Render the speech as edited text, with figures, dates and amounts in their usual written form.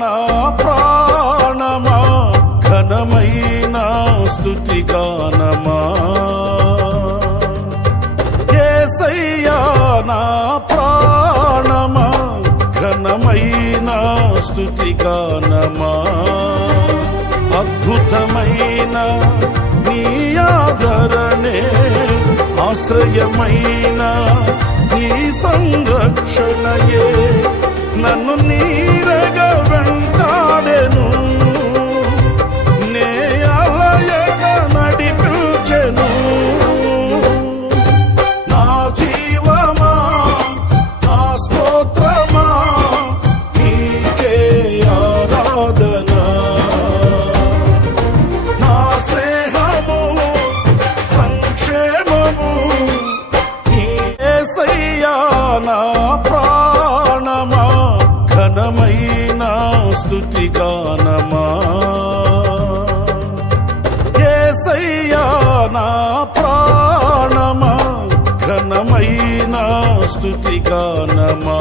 నా ప్రాణమా ఘనమైన స్తుతి గానమా యేసయ్యా నా ప్రాణమా ఘనమైన స్తుతి గానమా అద్భుతమైన నీ ఆదరణే ఆశ్రయమైన నీ సంరక్షణయే నన్ను నీడగా వెంటాడెను నే అలయగా నడిపించెను నా జీవమా నా స్తోత్రమా నీకే ఆరాధన నా స్నేహము సంక్షేమము యేసయ్యా నా ప్రాణమా ఘనమైన స్తుతి గానమా యేసయ్యా నా ప్రాణమా ఘనమైన స్తుతి గానమా